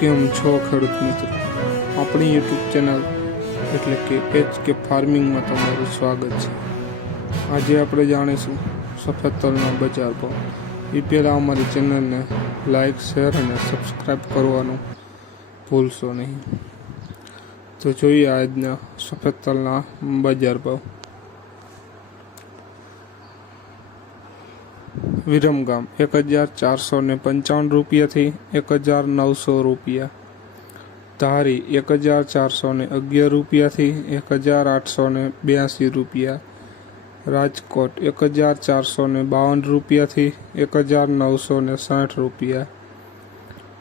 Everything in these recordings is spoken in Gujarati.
કેમ છો ખેડૂત મિત્રો? આપણી યુટ્યુબ ચેનલ એટલે કે એચ કે ફાર્મિંગમાં તમારું સ્વાગત છે. આજે આપણે જાણીશું સફેદ તલના બજાર ભાવ. એ પહેલાં અમારી ચેનલને લાઈક, શેર અને સબસ્ક્રાઈબ કરવાનું ભૂલશો નહીં. તો જોઈએ આજના સફેદ તલના બજાર ભાવ. વિરમગામ, એક હજાર ચારસો ને પંચાવન રૂપિયાથી એક હજાર નવસો રૂપિયા. ધારી, એક હજાર ચારસો ને અગિયાર રૂપિયાથી એક હજાર આઠસો ને બ્યાસી રૂપિયા. રાજકોટ, એક હજાર ચારસો ને બાવન રૂપિયાથી એક હજાર નવસો ને સાઠ રૂપિયા.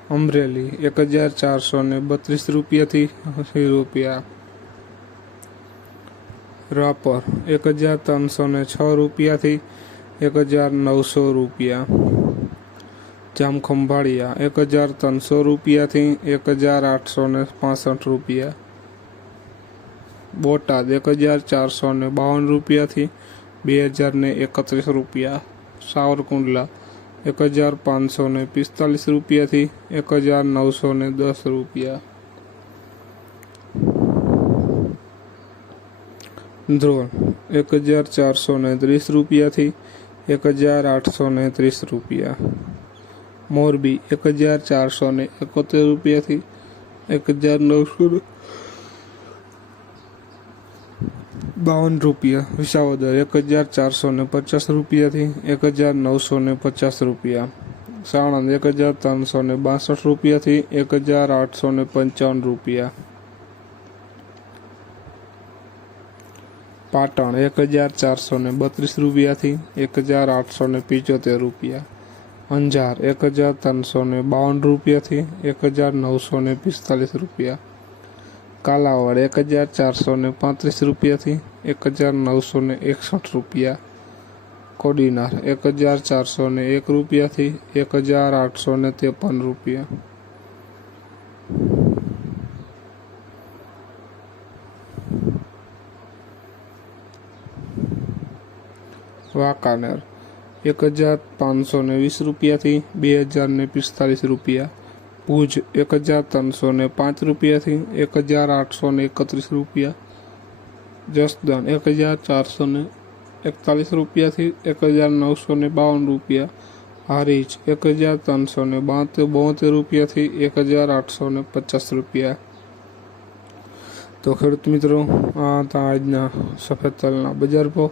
અમરેલી, એક હજાર ચારસો ને બત્રીસ રૂપિયાથી એંસી રૂપિયા. રાપર, એક હજાર ત્રણસો ને છ રૂપિયાથી એક હજાર નવસો રૂપિયા. જામખંભાળિયા એક હજાર ત્રણસો રૂપિયાથી એક હજાર આઠસો ને પાસઠ રૂપિયા. બોટાદ એક હજાર ચારસો ને બાવન રૂપિયાથી બે હજાર ને એકત્રીસ રૂપિયા. સાવરકુંડલા એક હજાર પાંચસો ને પિસ્તાલીસ રૂપિયાથી એક હજાર નવસો ને દસ રૂપિયા. ધ્રોણ એક હજાર ચારસો ને ત્રીસ રૂપિયાથી એક હજાર આઠસો ને ત્રીસ રૂપિયા. મોરબી એક હજાર ચારસો ને એકોતેર રૂપિયાથી એક હજાર નવસો બાવન રૂપિયા. વિસાવદર એક હજાર ચારસો ને પચાસ રૂપિયાથી એક હજાર નવસો ને પચાસ રૂપિયા. સાણંદ એક હજાર ત્રણસો ને બાસઠ રૂપિયાથી એક હજાર આઠસો ને પંચાવન રૂપિયા. પાટણ એક હજાર ચારસો ને બત્રીસ રૂપિયાથી એક હજાર આઠસો ને પિચોતેર રૂપિયા. અંજાર એક હજાર ત્રણસો ને બાવન રૂપિયાથી એક હજાર નવસો ને પિસ્તાલીસ રૂપિયા. કાલાવડ એક હજાર ચારસો ને પાંત્રીસ રૂપિયાથી એક હજાર નવસો ને એકસઠ રૂપિયા. કોડીનાર એક હજાર ચારસો ને એક રૂપિયાથી એક હજાર આઠસો ને ત્રેપન રૂપિયા. વાંકાનેર. એક હજાર પાંચસો ને વીસ રૂપિયાથી બે હજાર ને પિસ્તાલીસ રૂપિયા. ભુજ એક હજાર ત્રણસો ને પાંચ રૂપિયાથી એક હજાર આઠસો ને એકત્રીસ રૂપિયા. જસદણ એક હજાર ચારસો ને એકતાલીસ રૂપિયાથી એક હજાર નવસો ને બાવન રૂપિયા. હારીજ એક હજાર ત્રણસો ને બોતેર રૂપિયાથી એક હજાર આઠસો ને પચાસ રૂપિયા. તો ખેડૂત મિત્રો, આ હતા આજના સફેદ તલના બજાર ભાવ.